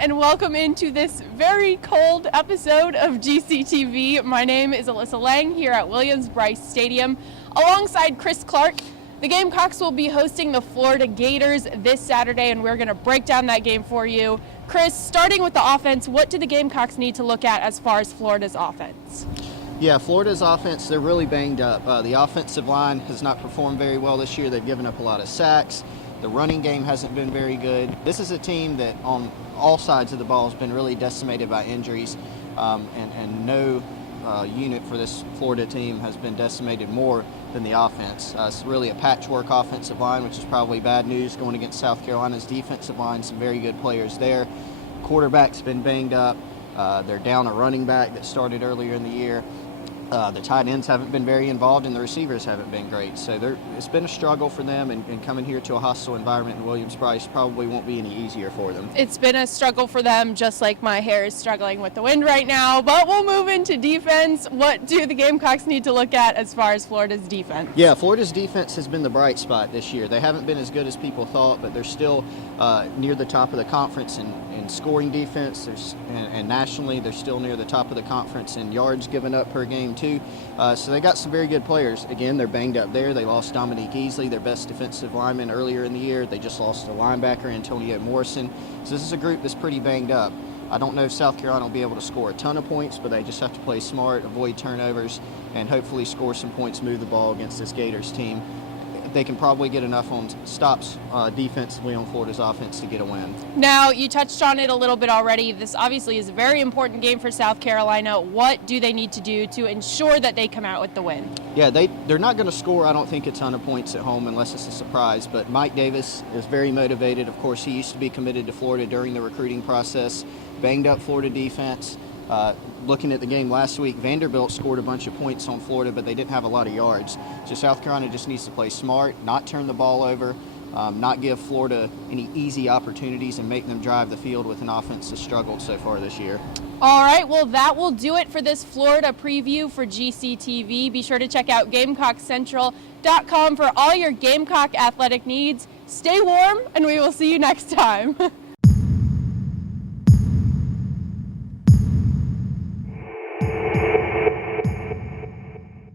and welcome into this very cold episode of GCTV. My name is Alyssa Lang here at Williams-Brice Stadium alongside Chris Clark. The Gamecocks will be hosting the Florida Gators this Saturday, and we're going to break down that game for you. Chris, starting with the offense, what do the Gamecocks need to look at as far as Florida's offense? Yeah, Florida's offense, they're really banged up. The offensive line has not performed very well this year. They've given up a lot of sacks. The running game hasn't been very good. This is a team that on all sides of the ball has been really decimated by injuries, and no unit for this Florida team has been decimated more than the offense. It's really a patchwork offensive line, which is probably bad news going against South Carolina's defensive line. Some very good players there. Quarterback's been banged up. They're down a running back that started earlier in the year. The tight ends haven't been very involved, and the receivers haven't been great. So it's been a struggle for them, and coming here to a hostile environment in Williams-Brice probably won't be any easier for them. It's been a struggle for them, just like my hair is struggling with the wind right now. But we'll move into defense. What do the Gamecocks need to look at as far as Florida's defense? Yeah, Florida's defense has been the bright spot this year. They haven't been as good as people thought, but they're still near the top of the conference in scoring defense. And nationally, they're still near the top of the conference in yards given up per game, too. So they got some very good players. Again, they're banged up there. They lost Dominique Easley, their best defensive lineman, earlier in the year. They just lost a linebacker, Antonio Morrison. So this is a group that's pretty banged up. I don't know if South Carolina will be able to score a ton of points, but they just have to play smart, avoid turnovers, and hopefully score some points, move the ball against this Gators team. They can probably get enough on stops defensively on Florida's offense to get a win. Now, you touched on it a little bit already. This obviously is a very important game for South Carolina. What do they need to do to ensure that they come out with the win? Yeah, they're not going to score, I don't think, a ton of points at home unless it's a surprise. But Mike Davis is very motivated. Of course, he used to be committed to Florida during the recruiting process. Banged up Florida defense. Looking at the game last week, Vanderbilt scored a bunch of points on Florida, but they didn't have a lot of yards. So South Carolina just needs to play smart, not turn the ball over, not give Florida any easy opportunities, and make them drive the field with an offense that's struggled so far this year. All right, well, that will do it for this Florida preview for GCTV. Be sure to check out GamecockCentral.com for all your Gamecock athletic needs. Stay warm, and we will see you next time.